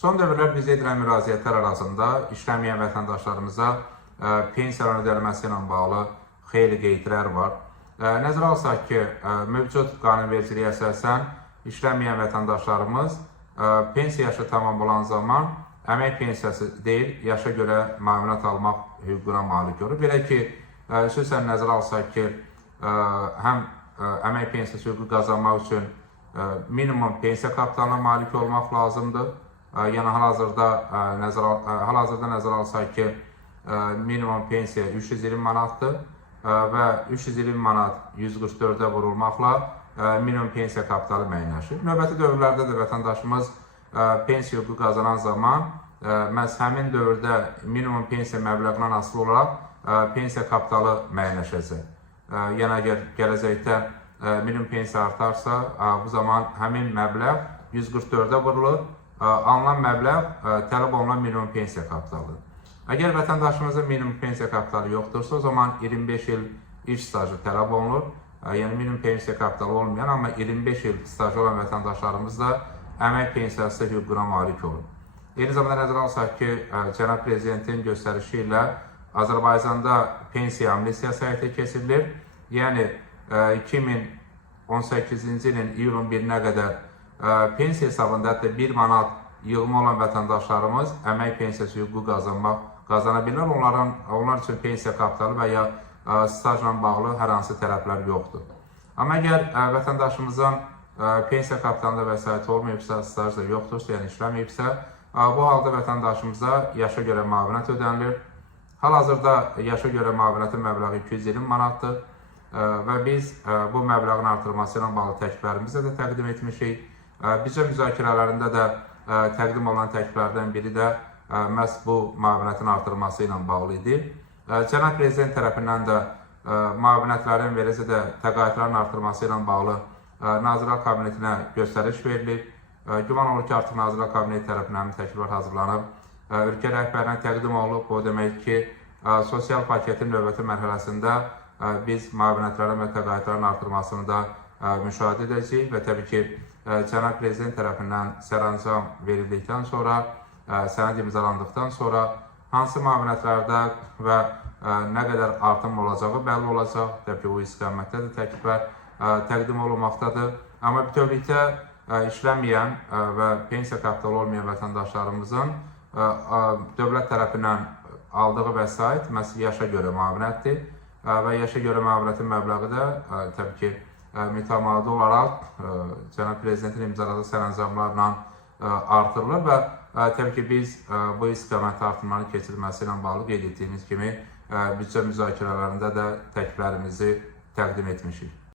Son dövrlər bizə edilən müraciətlər arasında işləməyən vətəndaşlarımıza pensiyaların ödənilməsi ilə bağlı xeyli qeydlər var. Nəzərə alsaq ki, mövcud qanunvericiliyə əsasən işləməyən vətəndaşlarımız pensiya yaşı tamam olan zaman əmək pensiyası deyil, yaşa görə müavinət almaq hüququna malik olur. Belə ki, xüsusən nəzərə alsaq ki, həm əmək pensiyası hüququ qazanmaq üçün minimum pensiya kapitalına malik olmaq lazımdır. Yəni hal-hazırda nəzərə alsaq ki, minimum pensiya 320 manatdır və 320 manat 144-ə vurulmaqla minimum pensiya kapitalı müəyyənləşir. Növbəti dövrlərdə də vətəndaşımız pensiya hüququ qazanan zaman məhz həmin dövrdə minimum pensiya məbləğindən asılı olaraq pensiya kapitalı müəyyənləşəcək. Yəni əgər gələcəkdə minimum pensiya artarsa, bu zaman həmin məbləğ 144-ə vurulur. Alınan məbləğ tələb olunan minimum pensiya kapitalıdır. Əgər vətəndaşımızın minimum pensiya kapitalı yoxdursa, o zaman 25 il iş stajı tələb olunur. Yəni minimum pensiya kapitalı olmayan, amma 25 il stajı olan vətəndaşlarımız da əmək pensiyası hüququna malik olur. Eyni zamanda nəzərə alsaq ki, Cənab Prezidentin göstərişi ilə Azərbaycanda pensiya amnistiyası həyata keçirilir. Yəni 2018-ci ilin iyulun 1-nə qədər pensiya hesabında hətta 1 manat yığımı olan vətəndaşlarımız əmək pensiyası hüququ qazana bilirlər. Onlar üçün pensiya kapitalı və ya stajla bağlı hər hansı tələblər yoxdur. Amma əgər vətəndaşımızın pensiya kapitalında vəsait olmayıbsa, staj da yoxdursa, yəni işləməyibsə, bu halda vətəndaşımıza yaşa görə müavinət ödənilir. Hal-hazırda yaşa görə müavinətin məbləği 220 manatdır və biz bu məbləğin artırılması ilə bağlı təkliflərimizi də təqdim etmişik. Bizə müzakirələrində də təqdim olunan təkliflərdən biri də məhz bu müavinətin artırılması ilə bağlı idi. Cənab Prezident tərəfindən də müavinətlərin və eləcə də təqaüdlərin artırılması ilə bağlı Nazirlər Kabinetinə göstəriş verilib. Güman olur ki, artıq Nazirlər Kabineti tərəfindən təkliflər hazırlanıb, ölkə rəhbərinə təqdim olunub. O demək ki, sosial paketin növbəti mərhələsində biz müavinətlərin və təqaüdlərin artırılmasını da müşahidə edəcəyik və təbii ki, Cənab Prezident tərəfindən sərəncam verildikdən sonra, sənəd imzalandıqdan sonra hansı müavinətlərdə və nə qədər artım olacağı bəlli olacaq. Təbii ki, bu istiqamətdə də təkliflər təqdim olunmaqdadır. Amma bütövlükdə işləməyən və pensiya kapitalı olmayan vətəndaşlarımızın dövlət tərəfindən aldığı vəsait məhz yaşa görə müavinətdir və yaşa görə müavinətin məbləği də təbii ki, mütəmadi olaraq Cənab Prezidentin imzaladığı sərəncamlarla artırılır və təbii ki, biz bu istiqamətdə artırmanın keçirilməsi ilə bağlı qeyd etdiyimiz kimi büdcə müzakirələrində də təkliflərimizi təqdim etmişik.